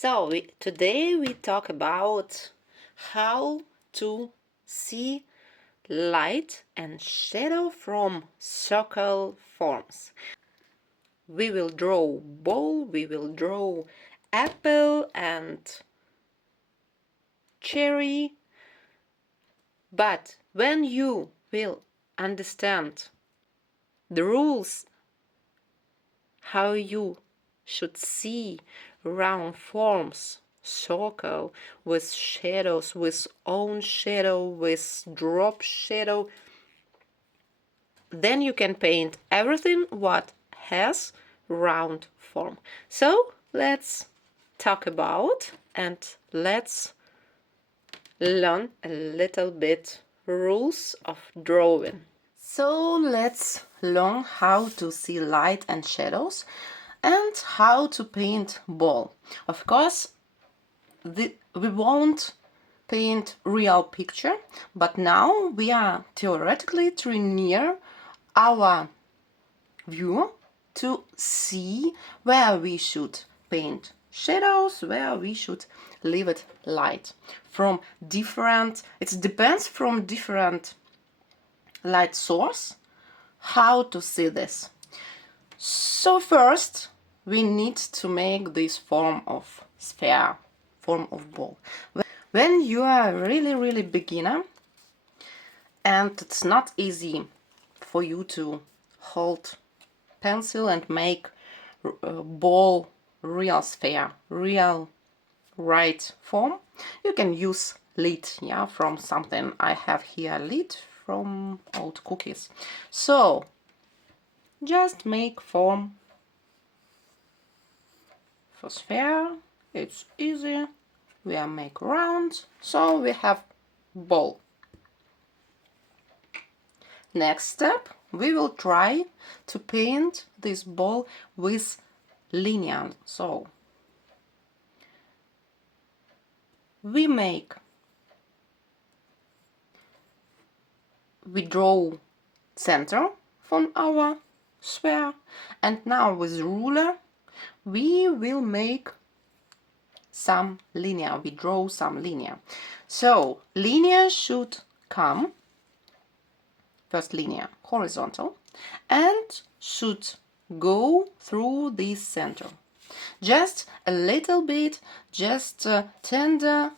Today we talk about how to see light and shadow from circle forms. We will draw ball, we will draw apple and cherry, but when you will understand the rules, how you should see round forms, circle with shadows, with own shadow, with drop shadow, then you can paint everything what has round form. So let's talk about and let's learn a little bit rules of drawing. So let's learn how to see light and shadows and how to paint ball. Of course, we won't paint real picture, but now we are theoretically too near our view to see where we should paint shadows, where we should leave it light. From different, it depends from different light source how to see this. So first we need to make this form of sphere, form of ball. When you are really beginner and it's not easy for you to hold pencil and make ball real sphere, real right form, you can use lid, yeah, from something. I have here lid from old cookies. So just make form for sphere. It's easy. We are make round, so we have ball. Next step, we will try to paint this ball with linear. So we draw center from our sphere, and now with ruler we will make some linear. We draw some linear. So linear should come first, linear horizontal, and should go through this center. Just a little bit, just tender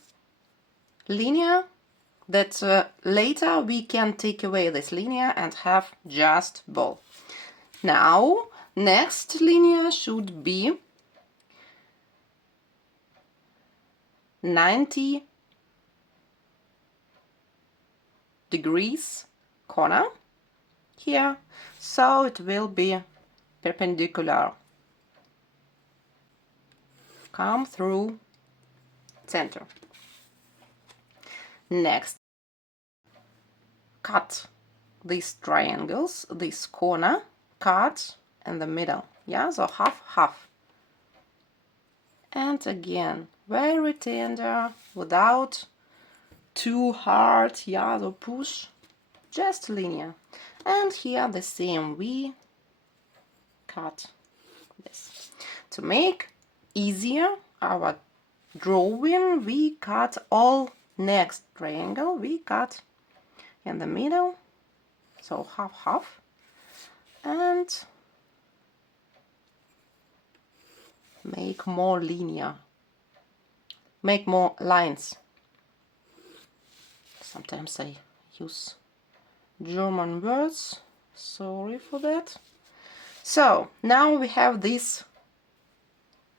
linear, that later we can take away this linear and have just ball. Now next linear should be 90 degrees corner here, so it will be perpendicular, come through center. Next, cut these triangles, this corner, cut in the middle, yeah, so half. And again, very tender, without too hard, yeah, so push, just linear. And here the same, we cut this. To make easier our drawing, we cut all next triangle, we cut in the middle, so half, and make more linear, make more lines. Sometimes I use German words, sorry for that. So now we have this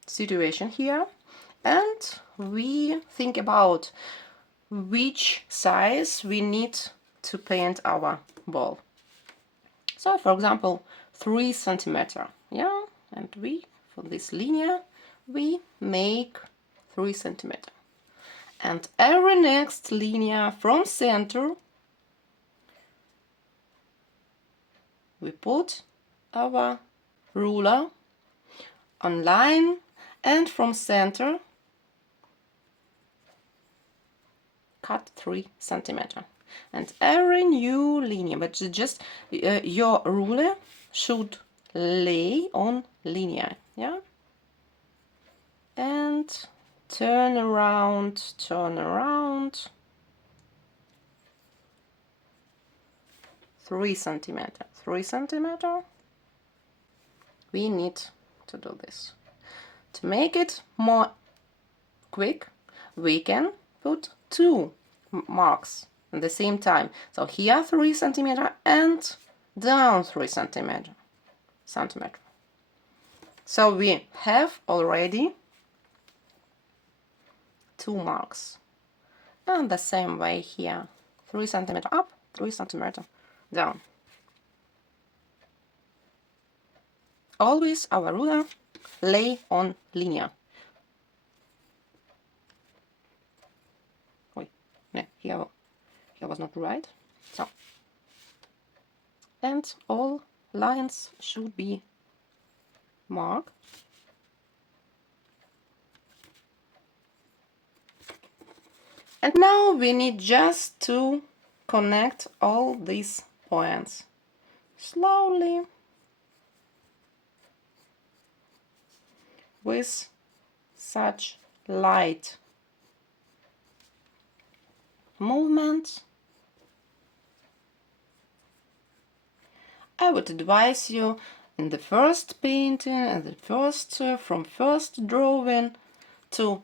situation here, and we think about which size we need to paint our ball. So for example 3 centimeter, yeah, and we, for this linear, we make 3 centimeter. And every next linear from center we put our ruler on line, and from center cut 3 centimeter. And every new linear, but just your ruler should lay on linear, yeah, and turn around, turn around. 3 centimeter, 3 centimeter. We need to do this. To make it more quick, we can put 2 marks at the same time. So here 3 centimeter and down 3 centimeter. So we have already 2 marks. And the same way here. 3 centimeter up, 3 centimeter down. Always our ruler lay on linear. Wait, no, here was not right. So, and all lines should be marked. And now we need just to connect all these points slowly with such light movements. I would advise you in the first painting and the first drawing to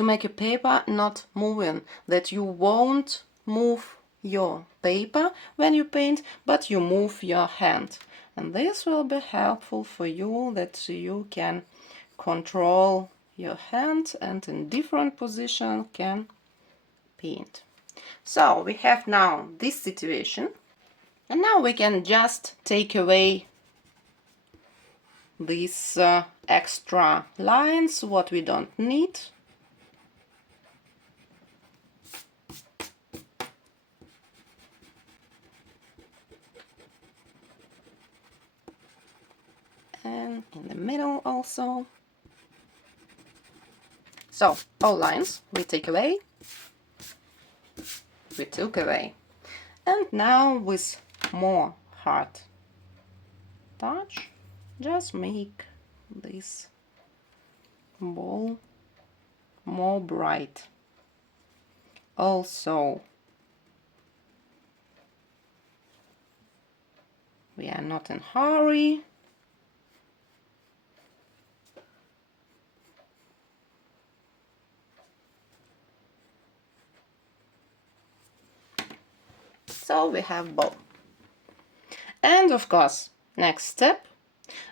make your paper not moving, that you won't move your paper when you paint, but you move your hand. And this will be helpful for you, that you can control your hand and in different position can paint. So we have now this situation, and now we can just take away these extra lines, what we don't need. And in the middle also. So all lines we take away, we took away. And now with more hard touch, just make this ball more bright. Also, we are not in a hurry. So we have both. And of course, next step,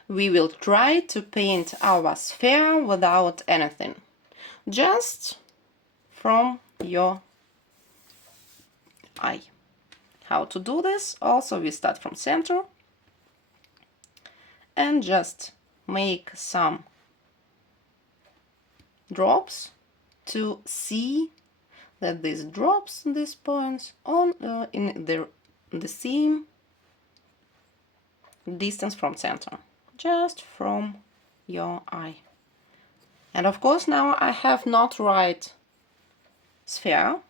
we will try to paint our sphere without anything, just from your eye. How to do this? Also, we start from center and just make some drops to see that these drops, these points, on in the same distance from center, just from your eye. And of course now I have not right sphere,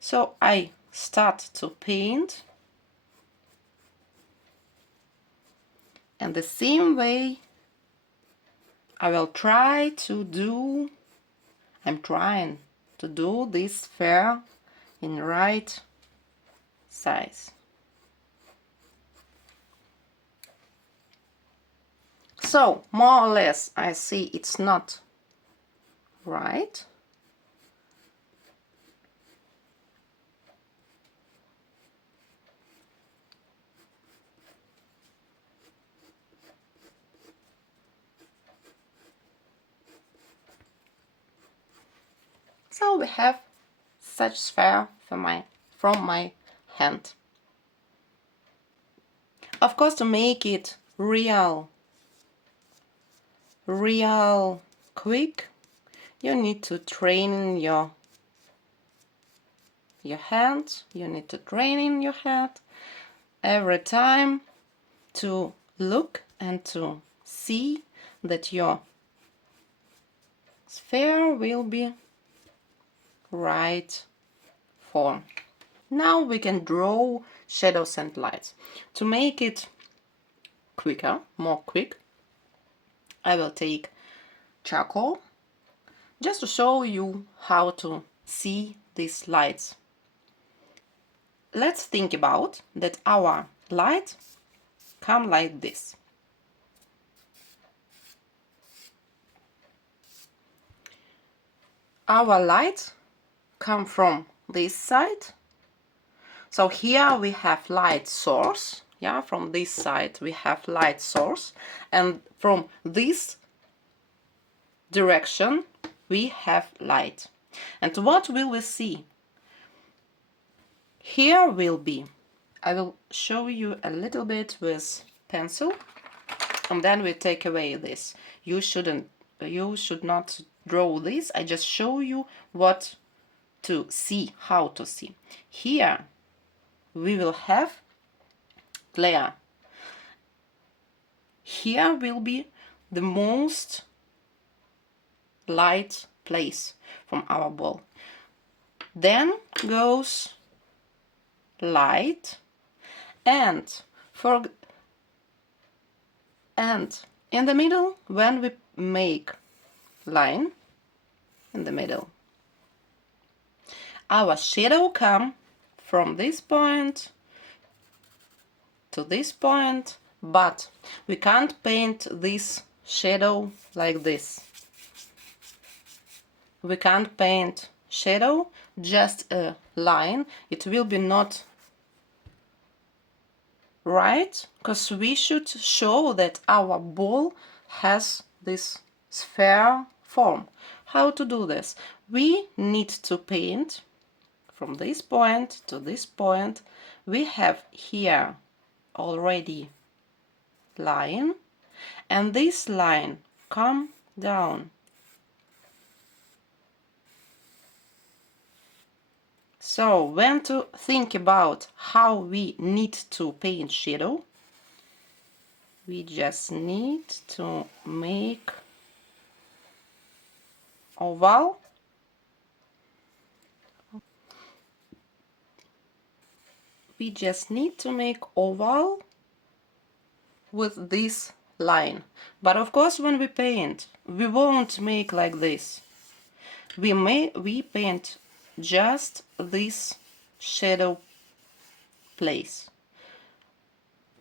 so I start to paint, and the same way I will try to do, I'm trying to do this sphere in right size. So more or less I see it's not right. So we have such sphere from my hand. Of course, to make it real quick, you need to train your hand. You need to train in your hand every time to look and to see that your sphere will be right form. Now we can draw shadows and lights. To make it quicker, more quick, I will take charcoal just to show you how to see these lights. Let's think about that our light come like this. Our light come from this side. So here we have light source. Yeah, from this side we have light source, and from this direction we have light. And what will we see? Here will be, I will show you a little bit with pencil, and then we take away this. You should not draw this. I just show you what to see, how to see. Here we will have glare. Here will be the most light place from our ball. Then goes light, and in the middle, when we make line in the middle, our shadow come from this point to this point, but we can't paint this shadow like this. We can't paint shadow, just a line. It will be not right, because we should show that our ball has this sphere form. How to do this? We need to paint from this point to this point. We have here already line, and this line come down. So when to think about how we need to paint shadow, we just need to make oval. We just need to make oval with this line. But of course, when we paint, we won't make like this. We paint just this shadow place.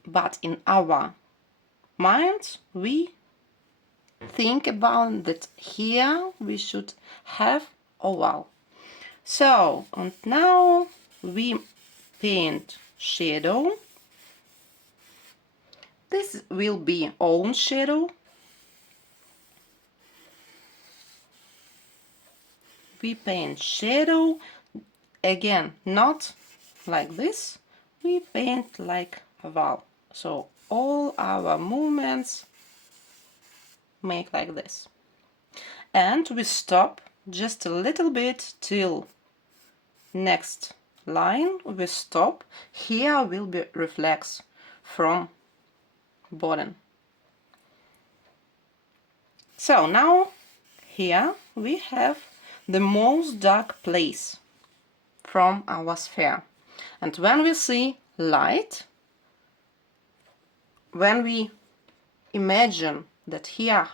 But in our mind, we think about that here we should have oval. So, and now we paint shadow. This will be own shadow. We paint shadow again, not like this. We paint like oval. So all our movements make like this. And we stop just a little bit till next line. We stop. Here will be reflex from bottom. So now here we have the most dark place from our sphere. And when we see light, when we imagine that here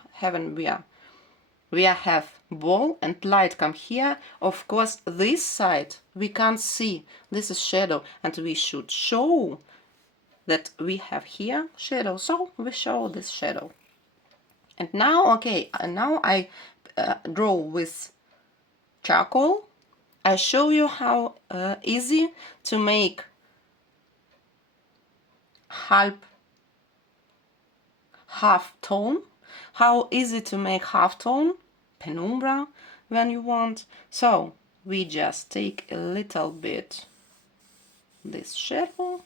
we have ball and light come here, of course this side we can't see, this is shadow, and we should show that we have here shadow, so we show this shadow. And now, okay, now I draw with charcoal. I show you how easy to make half tone, how easy to make half tone, penumbra, when you want. So we just take a little bit this shadow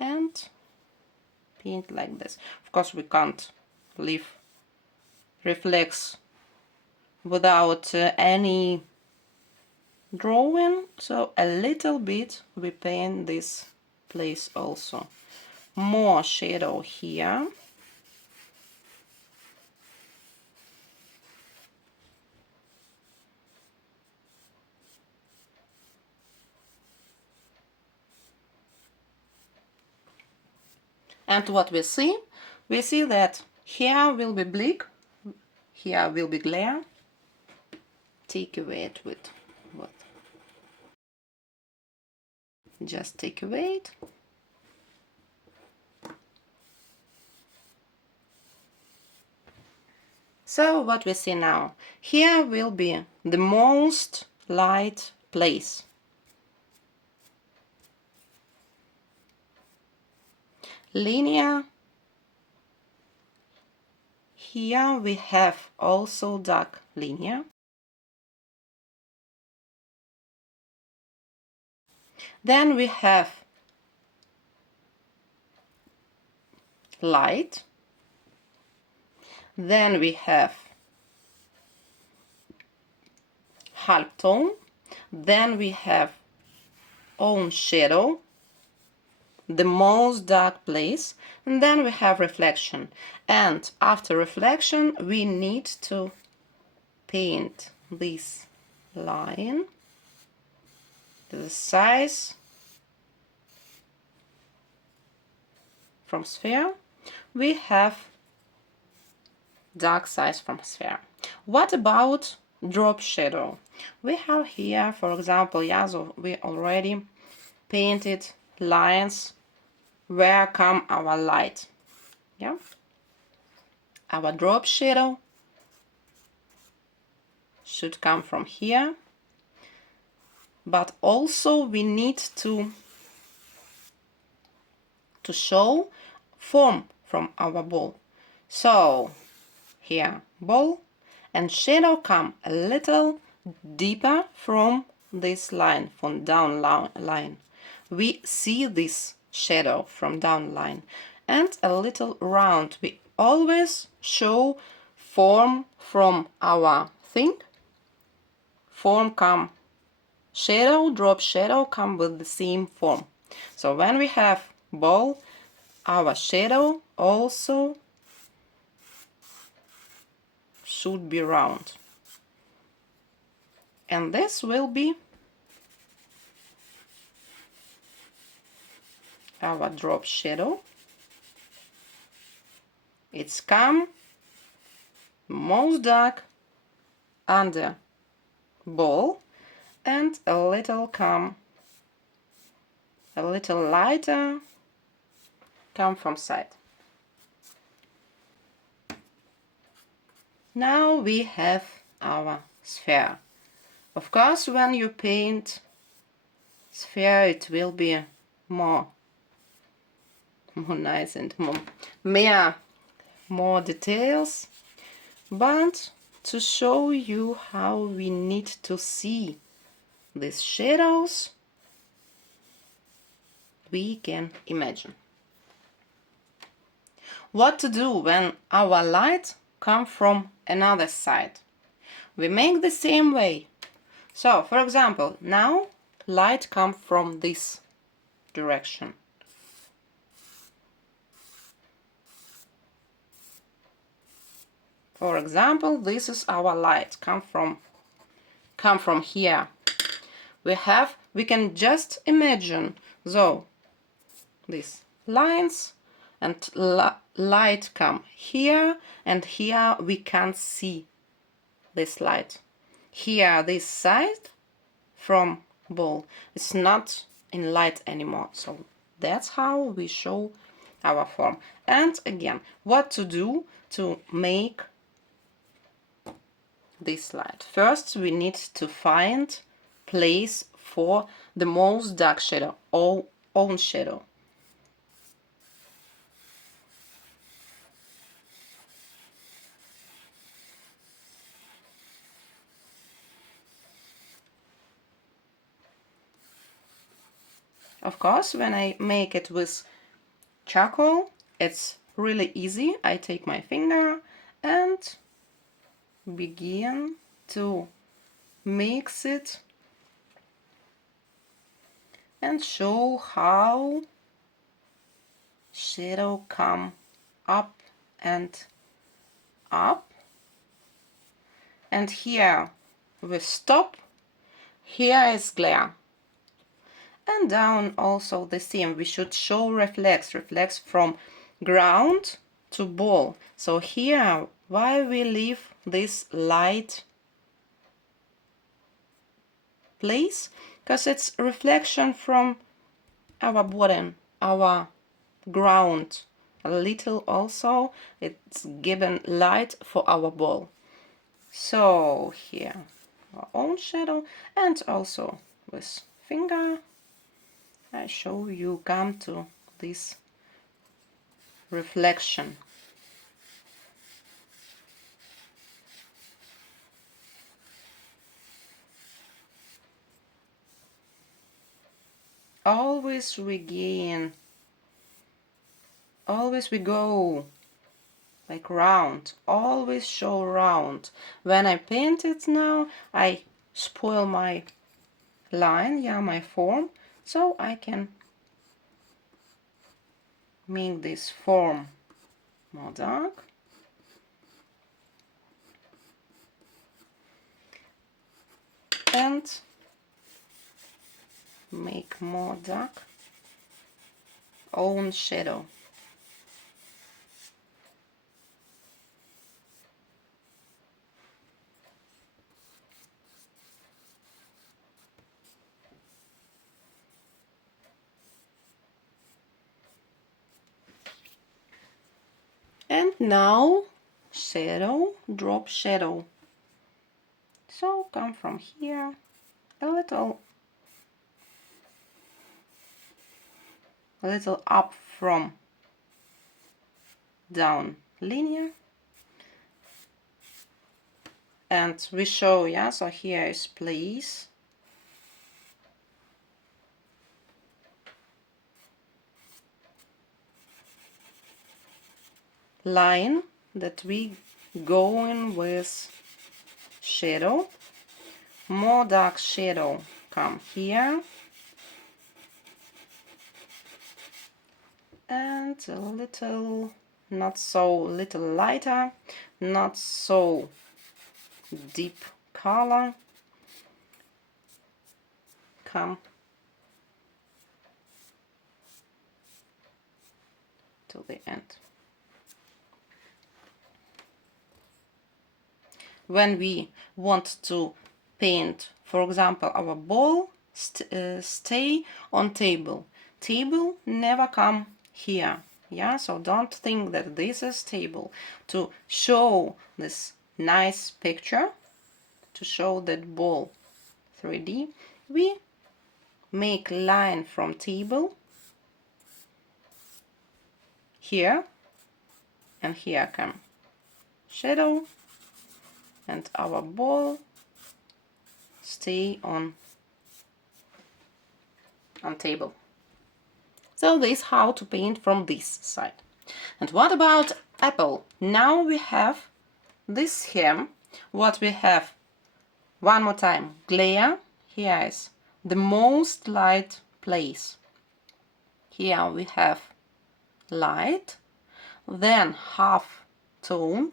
and paint like this. Of course we can't leave reflex without any drawing, so a little bit we paint this place also. More shadow here. And what we see? We see that here will be bleak, here will be glare, take away it with what? Just take away it. So what we see now, here will be the most light place. Linear. Here we have also dark linear. Then we have light. Then we have halftone. Then we have own shadow, the most dark place, and then we have reflection. And after reflection we need to paint this line, the size from sphere. We have dark size from sphere. What about drop shadow? We have here, for example, so we already painted lines where come our light. Yeah, our drop shadow should come from here, but also we need to show form from our ball. So here ball and shadow come a little deeper from this line, from down line. We see this shadow from down line, and a little round. We always show form from our thing. Form come shadow, drop shadow come with the same form. So when we have ball, our shadow also should be round. And this will be our drop shadow. It's come most dark under ball and a little lighter come from side. Now we have our sphere. Of course, when you paint sphere, it will be more nice and more details. But to show you how we need to see these shadows, we can imagine what to do when our light come from another side. We make the same way. So, for example, now light come from this direction. For example, this is our light, come from here. We can just imagine, so these lines and light come here, and here we can't see this light. Here, this side from ball, it's not in light anymore. So that's how we show our form. And again, what to do to make this light? First, we need to find place for the most dark shadow, own shadow. Of course, when I make it with charcoal, it's really easy. I take my finger and begin to mix it and show how shadow come up and up. And here we stop. Here is glare. And down also the same. We should show reflex from ground to ball. So here, why we leave this light place, because it's reflection from our bottom, our ground. A little also, it's given light for our ball. So here, our own shadow, and also with finger, I show you come to this reflection. Always regain, always we go like round, always show round. When I paint it now, I spoil my line, yeah, my form, so I can make this form more dark. And make more dark own shadow. And now shadow, drop shadow. So come from here a little up from down linear, and we show, yeah, so here is place, line that we go in with shadow, more dark shadow come here, and a little, not so little lighter, not so deep color come to the end. When we want to paint, for example, our ball stay on table. Table never come here. Yeah, so don't think that this is table. To show this nice picture, to show that ball 3D, we make line from table here, and here come shadow, and our ball stay on table. So this how to paint from this side. And what about apple? Now we have this hem. What we have, one more time, glare. Here is the most light place. Here we have light, then half tone,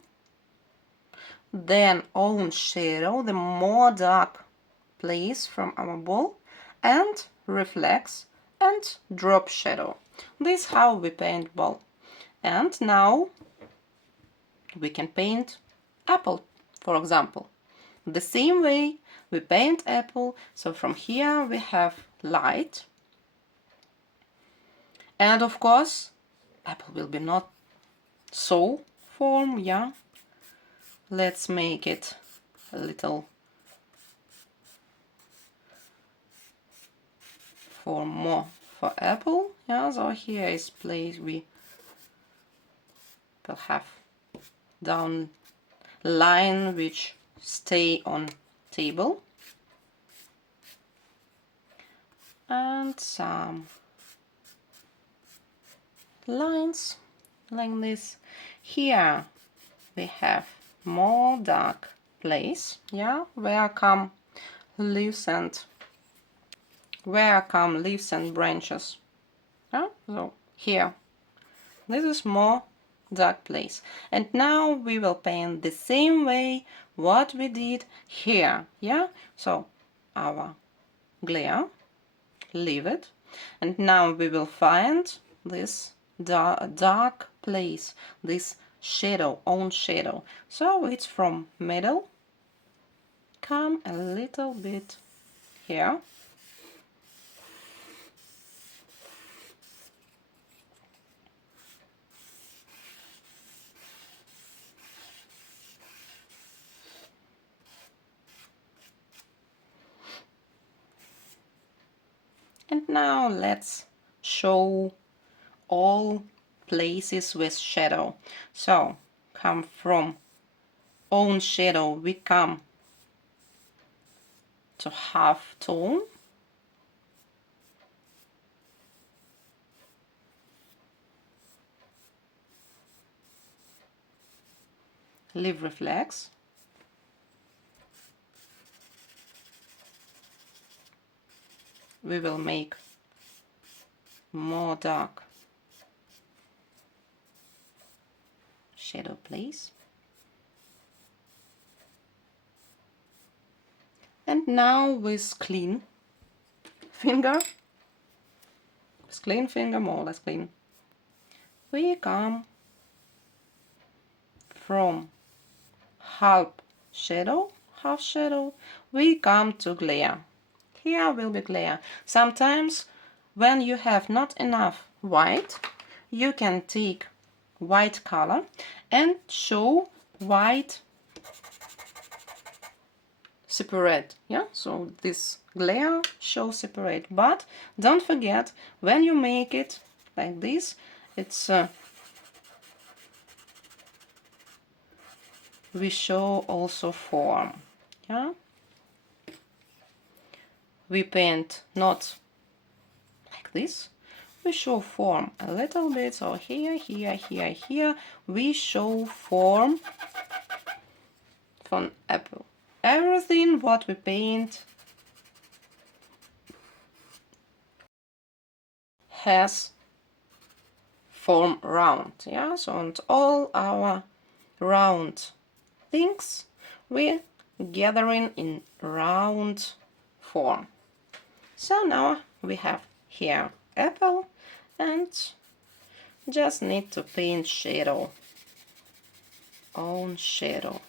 then own shadow, the more dark place from our ball, and reflex and drop shadow. This is how we paint ball. And now we can paint apple, for example. The same way we paint apple, so from here we have light, and of course apple will be not so form, yeah. Let's make it a little for more for apple, yeah. So here is place we will have down line which stay on table, and some lines like this. Here we have more dark place, yeah, where come leaves and branches, yeah? So here this is more dark place, and now we will paint the same way what we did here, yeah. So our glare, leave it, and now we will find this dark place, this shadow, own shadow. So it's from middle, come a little bit here. And now let's show all places with shadow. So come from own shadow, we come to half tone, leave reflex, we will make more dark shadow place. And now with clean finger, more or less clean, we come from half shadow, we come to glare. Here will be glare. Sometimes when you have not enough white, you can take white color and show white separate. Yeah, so this glare shows separate. But don't forget, when you make it like this, it's we show also form. Yeah, we paint not like this, we show form a little bit. So here, we show form from apple. Everything what we paint has form round. Yeah, so on all our round things we're gathering in round form. So now we have here apple and just need to paint shadow, own shadow.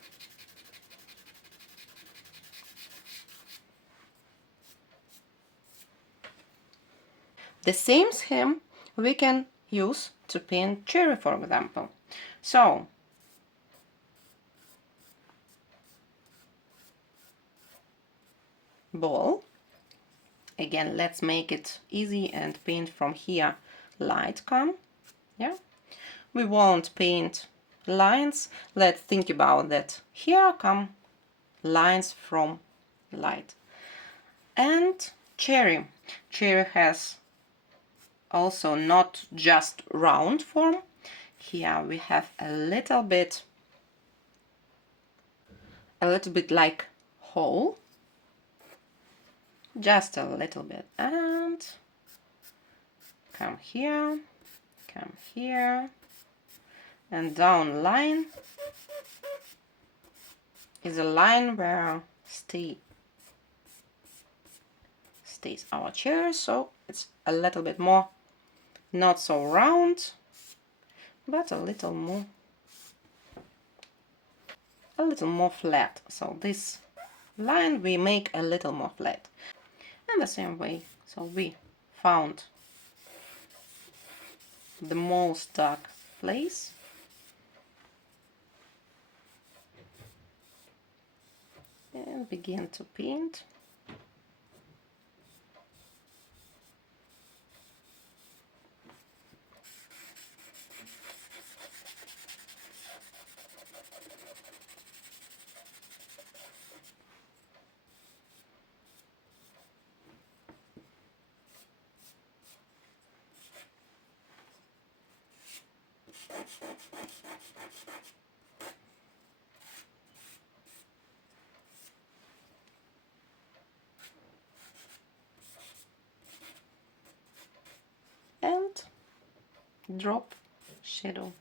The same scheme we can use to paint cherry, for example. So ball, again, let's make it easy and paint from here light come. Yeah, we won't paint lines. Let's think about that. Here come lines from light. And cherry has also not just round form. Here we have a little bit like hole, just a little bit, and come here, and down line is a line where stays our chair, so it's a little bit more, not so round, but a little more flat. So this line we make a little more flat. And the same way, so we found the most dark place and begin to paint. And drop shadow.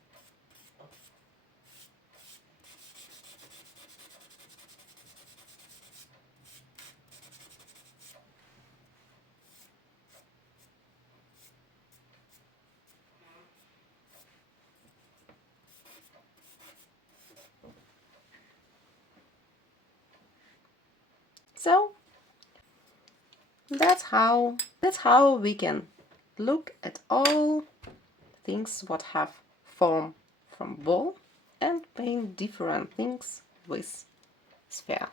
So That's how we can look at all things what have form from ball and paint different things with sphere.